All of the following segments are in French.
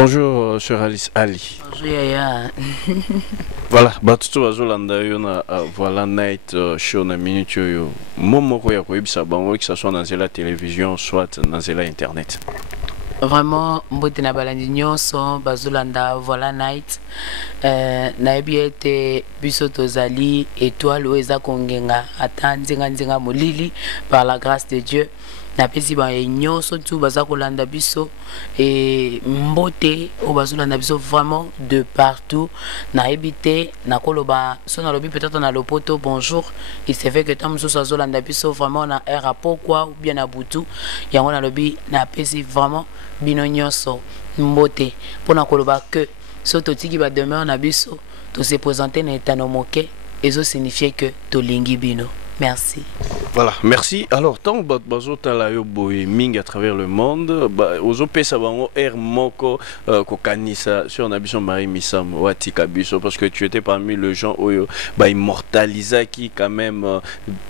Bonjour, Sir Alice Ali. Bonjour Yaya. Voilà, batutu bazolanda yo na voilà night show na minute yo. Momoko ya koyebisa bango que ça soit dans la télévision soit dans la internet. Vraiment, mbote na balandi nyonso bazolanda voilà night. Nayebi ete biso tozali étoile oyo eza kongenga ata nzenga molili par la grâce de Dieu. Na pesi ba nyonso tu baza kolanda biso et mbote o bazolanda biso vraiment de partout. Na ebité na koloba so na lobi peut-être na lopoto bonjour. Il se fait que tant muso bazolanda biso vraiment na era pourquoi ou bien na butu yango na lobi na pesi vraiment bino nyonso mbote pona koloba que so totiki ba demeure na biso to se présenter na etano moke ezo signifier que to lingi bino. Merci. Voilà, merci. Alors, tant que bazotala yo boy ming à travers le monde, ozo pesa bango air moko kokanisa sur Nabison Marie Missam watika biso parce que tu étais parmi les gens oyo immortalisa qui quand même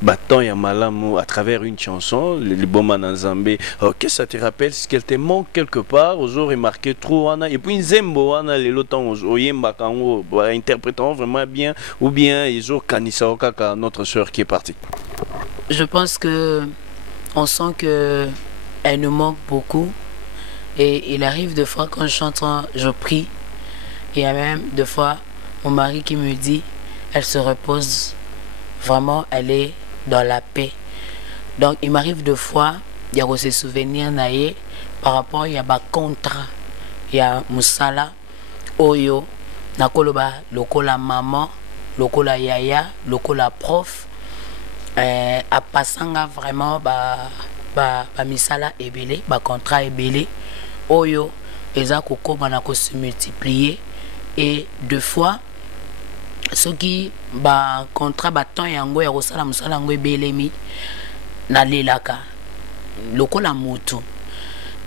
battant ya malamu à travers une chanson, le Boma Nzambe. Qu'est-ce que ça te rappelle? Ce qu'elle te manque quelque part, ozo remarqué trop wana et puis nzembo wana le lotan ozo yemba kango interprétant vraiment bien ou bien ils ont kanisa kaka notre sœur qui est partie. Je pense que on sent que elle nous manque beaucoup et il arrive des fois quand je chante, je prie et il y a même des fois mon mari qui me dit elle se repose vraiment, elle est dans la paix. Donc il m'arrive des fois il y a ces souvenirs naïe par rapport il y a ba contrat il y a musala oyo nakoloba lokola maman lokola yaya lokola prof a passanga vraiment ba misala ebele ba contrat ebele oyo eza kokoma na ko se multiplier et deux fois ce qui ba contrat ba temps yango ya kosala musala ngo ebelemi na lelaka lokola mutu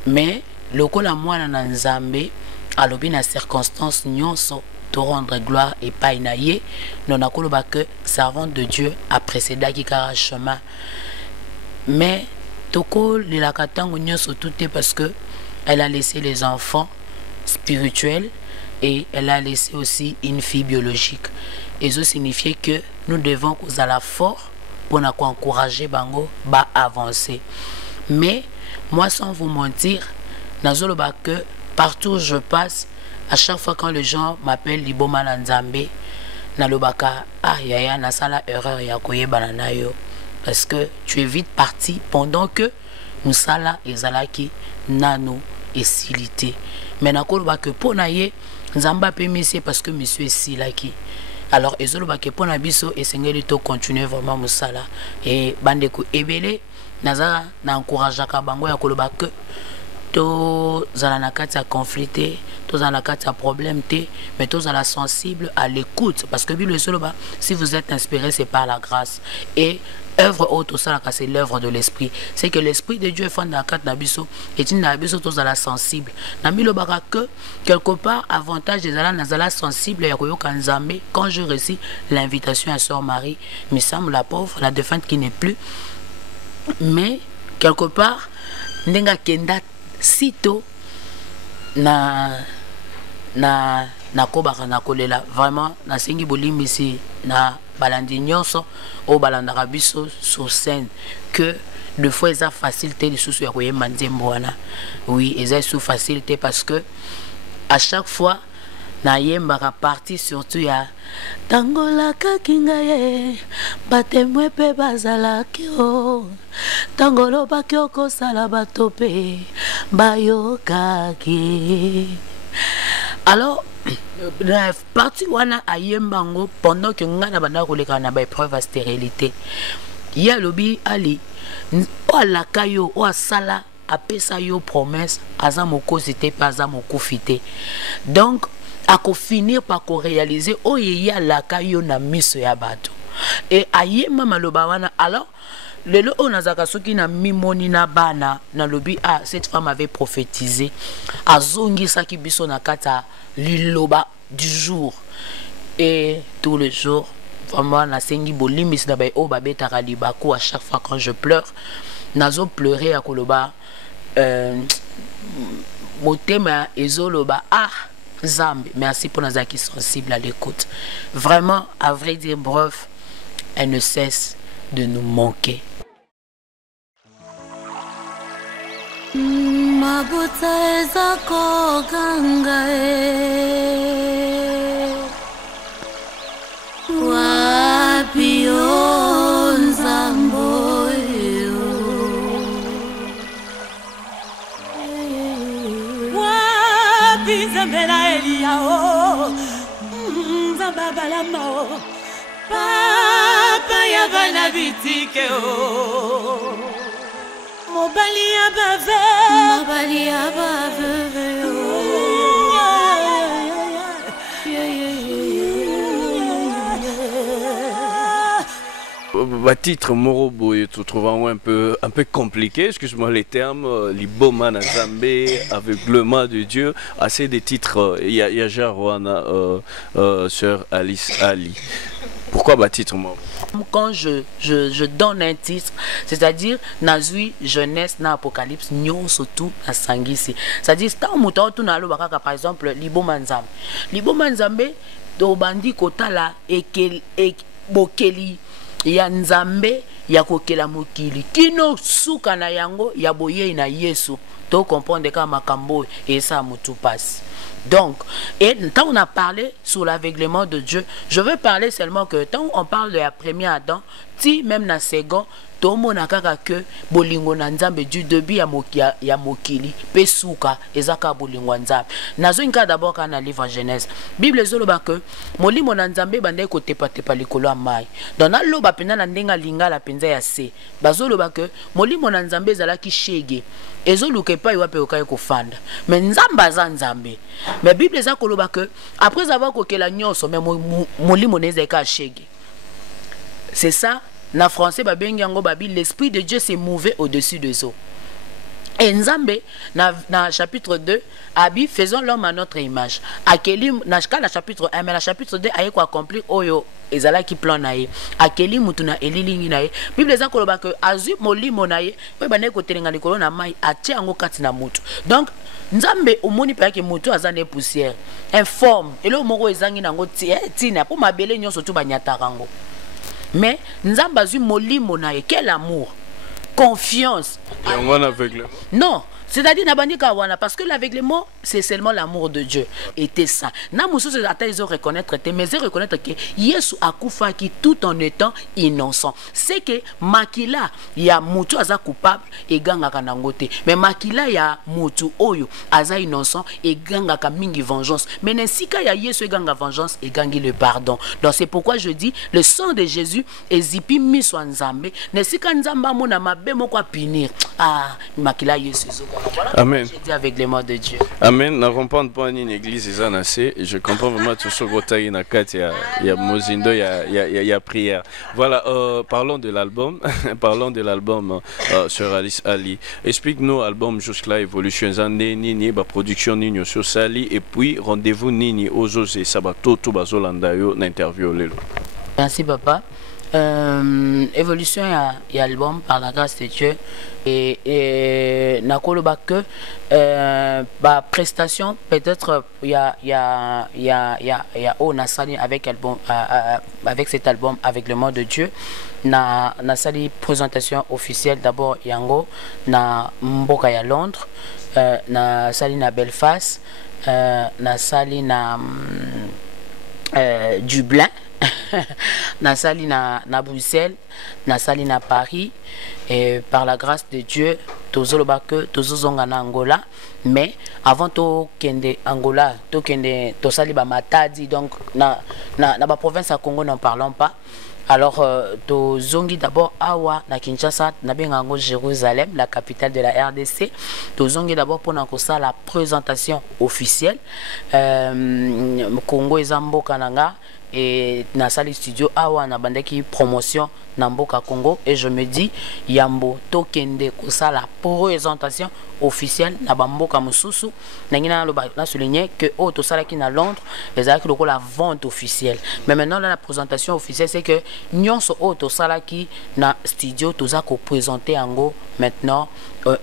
mais lokola mwana na nzambe alobi na circonstance nyonso te rendre gloire et pas inaye non akoloba que servant de Dieu a précédé qui car chemin mais toko la katango nyonso tout est parce que elle a laissé les enfants spirituels et elle a laissé aussi une fille biologique et ça signifie que nous devons causer la fort pour encourager bango ba avancer mais moi sans vous mentir nazoloba que partout où je passe à chaque fois quand les gens m'appellent Liboma Nzambe, nalobaka ah yaya nasala erreur ya koyebana na yo parce que tu es vite parti pendant que musala ezalaki nano et silité. Mais nakoloba que pona ye Nzamba pe misi parce que monsieur silaki. Alors ezoloba que pona biso esengeli to continuer vraiment musala et bandeko ebele naza na encourageaka bango ya koloba que to zala na kati ya conflit to zala na kati ya problème te mais to zala sensible à l'écoute parce que Bible soloba si vous êtes inspiré c'est par la grâce et œuvre autre ça c'est l'œuvre de l'esprit c'est que l'esprit de Dieu est fondé dans kati na biso et tin na biso to zala sensible na milobaka que quelque part avantage des ala nazala sensible ya koyoka Nzambe quand je récite l'invitation à sœur Marie Missam la pauvre la défunte qui n'est plus mais quelque part ndenga kenda sitôt na kobaka na kolela vraiment na sengi bolimisi na balandi nyonso o balandaka biso sur scène que de fois eza facilité de sous ya koyemba nzembo wana oui eza sous facilité parce que à chaque fois na yembaka partie surtout ya tangolaka kingaye batemwe pe bazalaki o tangolo bakyo kosala batope bayokaki. Alors la partie wana ayembango pendant que ngana banda koleka na ba épreuve à stérilité ya lobi ali o alaka yo o asala apesa yo promesse aza mokozi te pas aza mokufi te donc ako finir par ko réaliser o yeya laka yo na miso ya bato et ayema maloba wana. Alors lelo onazaka soki na mimoni na bana na lobi ah cette femme avait prophétisé azongi saki biso na kata liloba du jour et tous les jours vraiment na sengi bolimis na bay o babetaka libako à chaque fois quand je pleure nazo pleurer à koloba motema ezoloba ah Zambe, merci pour nos acquis sensibles à l'écoute. Vraiment, à vrai dire, bref, elle ne cesse de nous manquer. Mabuta ezako gangae wapi onzambo wapi zambela eliao nzambabala mao papa ya bana bitike o Mobali titre Morobo est trouvant un peu compliqué, excuse-moi les termes, Liboma na Zambé, aveuglement de Dieu, assez des titres, il y a Jarwana, Sœur Alice Ali. Pourquoi titre Morobo? Quand je donne un titre, c'est-à-dire Nazui, jeunesse, na apocalypse, nyon surtout à Sangisi. C'est-à-dire, tant mouton, tout n'a pas par exemple, Libo Manzambe. Libo Manzambe, do bandi kota la, et bokeli, ya Nzambe, ya kokela mokili. Kino suka na yango, ya boye na Yesu. To comprendre ka makambo, et ça moutou passe. Donc, et quand on a parlé sur l'aveuglement de Dieu, je veux parler seulement que quand on parle de la première Adam, si même dans le second, tout le monde a que bolingo na nzambe du début ya mokili pesuka ezaka bolingo nzambe nazo inka d'abord kana livre Genèse Bible zoloba que molimo na nzambe bande ko tepa likolo ya mai dans na loba pena na ndenga lingala penza ya se bazoloba que molimo na nzambe ezalaki shege ezoluka epai wape okai kofanda mais nzamba za nzambe mais Bible eza koloba que après avoir kokela nyonso mais molimo nezeka shege. C'est ça. Na français l'esprit de Dieu s'est mouvé au-dessus des eaux. Et Nzambe na chapitre 2 abi faisons l'homme à notre image. Akeli na chapitre 1 mais na chapitre 2 aye ko accomplir oyo ezala ki plan nae. Akeli mutuna elilingi nae. Bible eza koloba que azu molimo nae pe bane ko telenga likolo na mai atie yango kati na mutu. Donc Nzambe omoni pa ke mutu azane poussière. Informe elo moko ezangi nango tina po mabele nyonso tu banyata rango. Mais Nzamba zu molimo na ye, quel amour, confiance. Non, c'est-à-dire n'abandika wana parce que l'aveuglement c'est seulement l'amour de Dieu. Était ça. Na musu se ata ils reconnaître mais ils reconnaître que Yesu akufa qui tout en étant innocent. C'est que makila ya mutu aza coupable et ganga kanangote. Mais makila ya mutu oyo aza innocent et ganga ka mingi vengeance. Mais nensika ya Yesu ganga vengeance et gangi le pardon. Donc c'est pourquoi je dis le sang de Jésus ezipi miso nzambe. Nensika nzamba mona mabe moko a punir. Ah, makila Yesu. Voilà. Amen. J'ai dit avec les mots de Dieu. Amen. N'avons pas une église et je comprends vraiment tout ce que il y a Mozindo, il y a prière. Voilà, parlons de l'album. Parlons de l'album sur Alice Ali. Explique-nous l'album jusqu'à évolution zandé nini ba production nini sur Sali et puis rendez-vous nini aux Osé Sabato tout bazolanda yo na interview lelo. Merci papa. Évolution et album par la grâce de Dieu et nakolo ba que ba prestation peut-être il y a na sali avec album avec cet album avec le mot de Dieu na sali présentation officielle d'abord yango na mboka ya Londres na sali na Belfast na sali na Dublin na sali na Bruxelles, na sali na Paris et par la grâce de Dieu tozoloba que tozozonga na Angola mais avant to kende Angola to kende to sali ba Matadi donc na ba province à Congo n'en parlons pas. Alors to zongi d'abord awa na Kinshasa na bengango Jérusalem la capitale de la RDC to zongi d'abord pour nakosa la présentation officielle Congo ezamboka nanga et na sali studio awa na bandaki promotion na mboka Congo et je me dis yambo tokende kosala présentation officielle na bamboka mususu nangina na souligner que au to sala ki na Londres les a que la vente officielle mais maintenant là, la présentation officielle c'est que nyonso au to sala ki na studio toza ko présenter yango maintenant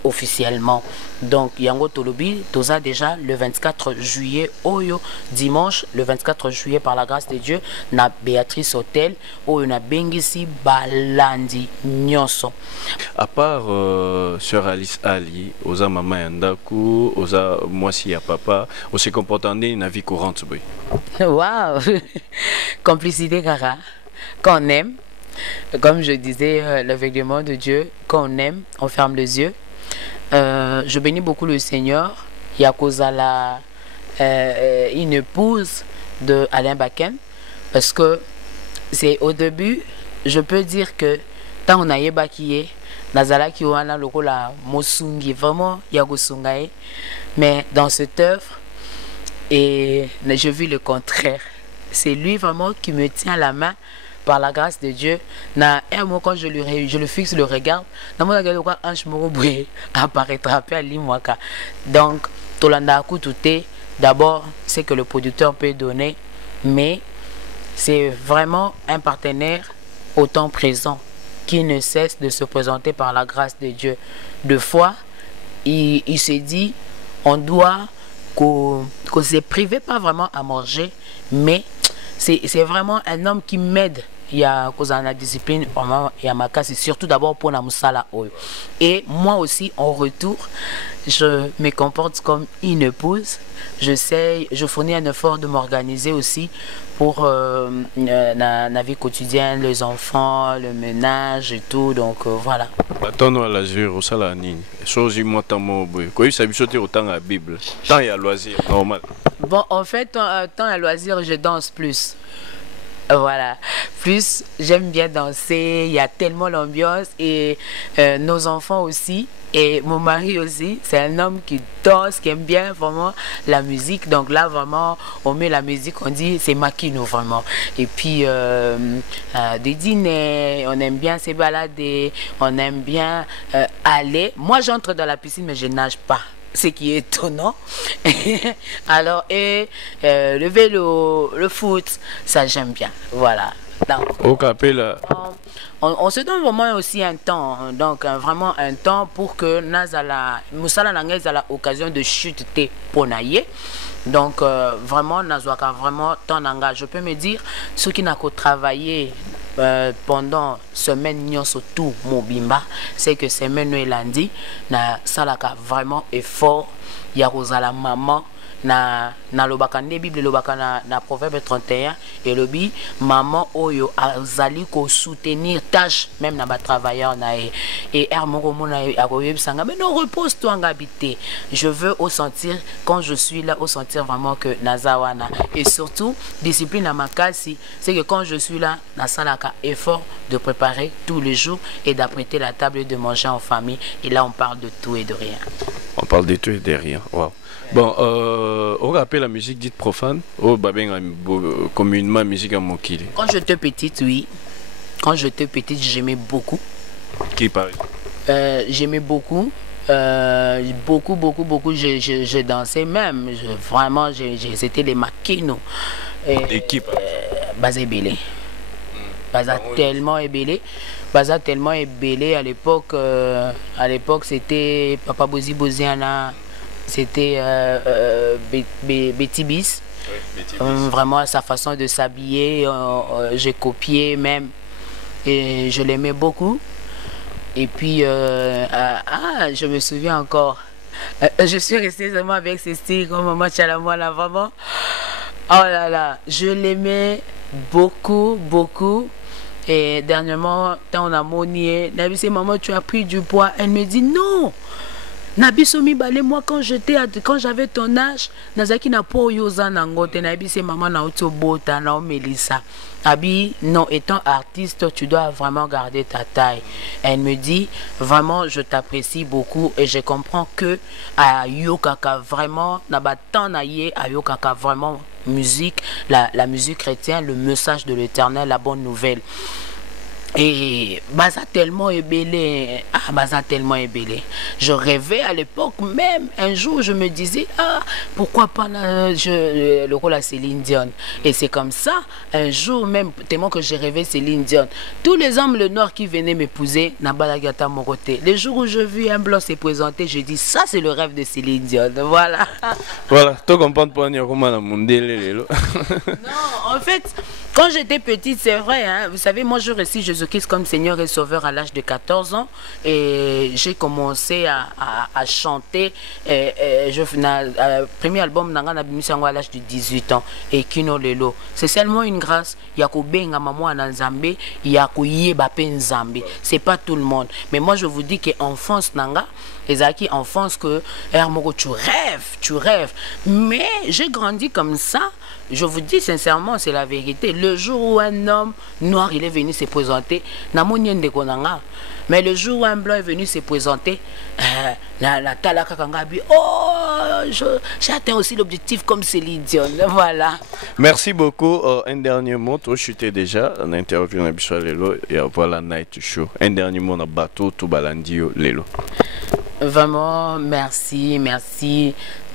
officiellement. Donc yango tolobi toza déjà le 24 juillet oyo dimanche le 24 juillet par la grâce de Dieu na Béatrice Hotel oyo na bengisi balandi nyonso. À part Sœur Alice Ali, oza mama yandaku, oza mwasi ya papa, on se comporte en na vie courante boy. Waouh. Complicité kara. Quand on aime, comme je disais, l'aveuglement de Dieu, quand on aime, on ferme les yeux. Je bénis beaucoup le Seigneur. Yakozala, une épouse de Alain Bakken, parce que c'est au début, je peux dire que tant on a yébakié, Nazala qui wana lokola mosungi vraiment yagosungae, mais dans cette œuvre, et je vis le contraire. C'est lui vraiment qui me tient la main. Par la grâce de Dieu, na un mot quand je le fixe le regard, na mon regard quoi ange moroboué apparaîtra pas limwaka. Donc tolanda kutute d'abord c'est que le producteur peut donner, mais c'est vraiment un partenaire au temps présent qui ne cesse de se présenter par la grâce de Dieu. Deux fois, il se dit on doit qu'on se prive pas vraiment à manger, mais c'est vraiment un homme qui m'aide. Il y a la discipline, il y a ma casse, surtout d'abord pour la moussala. Et moi aussi, en retour, je me comporte comme une épouse. Je fournis un effort de m'organiser aussi pour la vie quotidienne, les enfants, le ménage et tout. Donc voilà. Attends, à l'azur, au salanine. Chose moi tamo boy. Quoi, ça bichote autant à Bible. Tant il y a loisir, normal. Bon, en fait, tant à loisir, je danse plus. Voilà, plus j'aime bien danser, il y a tellement l'ambiance et nos enfants aussi et mon mari aussi, c'est un homme qui danse, qui aime bien vraiment la musique, donc là vraiment on met la musique, on dit c'est Makino vraiment et puis des dîners, on aime bien se balader, on aime bien aller, moi j'entre dans la piscine mais je nage pas. Ce qui est étonnant. Alors, et le vélo, le foot, ça j'aime bien. Voilà. Au capella. On se donne vraiment aussi un temps, donc vraiment un temps pour que Nazala, Moussala Nangaise a l'occasion de chuter Ponaye. Donc vraiment, Nazwaka vraiment ton langage. Je peux me dire, ceux qui n'ont qu'à travailler pendant semaine surtout mobimba c'est que semaine et lundi na salaka vraiment effort ya rozala maman na lobaka ne bible lobaka na proverbe 31 et lobi maman oyo azali ko soutenir tâche même na ba travailleur na et hermoko mona akoyebisanga mais non repose-toi ngabité je veux au sentir quand je suis là au sentir vraiment que nazawana et surtout discipline à makasi c'est que quand je suis là na salaka effort de préparer tous les jours et d'apprêter la table et de manger en famille et là on parle de tout et de rien. On parle de tout et de rien. Wow. Bon, on rappelle la musique dite profane, communément musique à Mokili. Quand j'étais petite, oui. Quand j'étais petite, j'aimais beaucoup. Qui parle? J'aimais beaucoup. Beaucoup. Je dansais même. Vraiment, c'était les maquinos. L'équipe Baza Ebele. Baza tellement ébélé. Baza tellement ébélé à l'époque. À l'époque, c'était Papa Bozi Boziana. C'était Betty Bis. Vraiment sa façon de s'habiller, j'ai copié même et je l'aimais beaucoup. Et puis je me souviens encore, je suis restée seulement avec ces styles comme Maman Chalamwa là vraiment. Oh là là, je l'aimais beaucoup. Et dernièrement, quand on a monié, Nabi dit maman tu as pris du poids. Elle me dit non. Nabi somi balé moi quand j'avais ton âge nazaki na po yoza nangote nabi c'est maman na uto bota na Melissa abi non étant artiste tu dois vraiment garder ta taille. Elle me dit vraiment je t'apprécie beaucoup et je comprends que à yokaka vraiment na batan na ye à yokaka vraiment musique, la musique chrétienne, le message de l'Éternel, la bonne nouvelle. Et Baza tellement ébélé, Baza tellement ébélé. Je rêvais à l'époque même, un jour je me disais, pourquoi pas le rôle à Céline Dion. Et c'est comme ça, un jour même, tellement que j'ai rêvé Céline Dion. Tous les hommes le Nord qui venaient m'épouser, Nabalagata mon côté. Les jours où je vis un blanc se présenter, je dis, ça c'est le rêve de Céline Dion. Voilà. Voilà, tu comprends pas comment la monde. Non, en fait, quand j'étais petite, c'est vrai, hein, vous savez, moi je récite Jésus-Christ comme Seigneur et Sauveur à l'âge de 14 ans et j'ai commencé à chanter. Premier album à l'âge de 18 ans et Kino Lelo. C'est seulement une grâce. C'est pas tout le monde. Mais moi je vous dis qu'enfance Nanga, Ezaki, enfance que tu rêves. Mais j'ai grandi comme ça. Je vous dis sincèrement, c'est la vérité. Le jour où un homme noir il est venu se présenter, mais le jour où un blanc est venu se présenter, j'ai atteint aussi l'objectif comme Céline Dion. Voilà. Merci beaucoup. Un dernier mot, toi je suis déjà en interview na biso lelo et voilà Night Show. Un dernier mot na bateau tout balandio lelo. Vraiment merci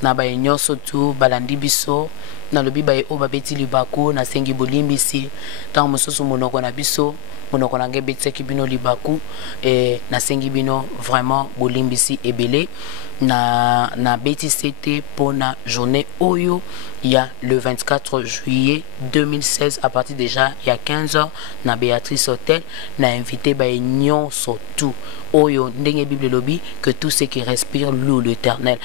na ba nyonso tout balandi biso na lobi ba o babeti libako na sengi bolimbisi tant mosusu monoko na biso monoko na ngebeti ki bino libaku et na sengi bino vraiment bolimbisi ebele na beti c'était pour la journée Oyo il y a le 24 juillet 2016 à partir déjà il y a 15 h na Béatrice Hotel na invité ba nyonso tout Oyo ndenge Bible lobby que tout ce qui respire loue l'Éternel.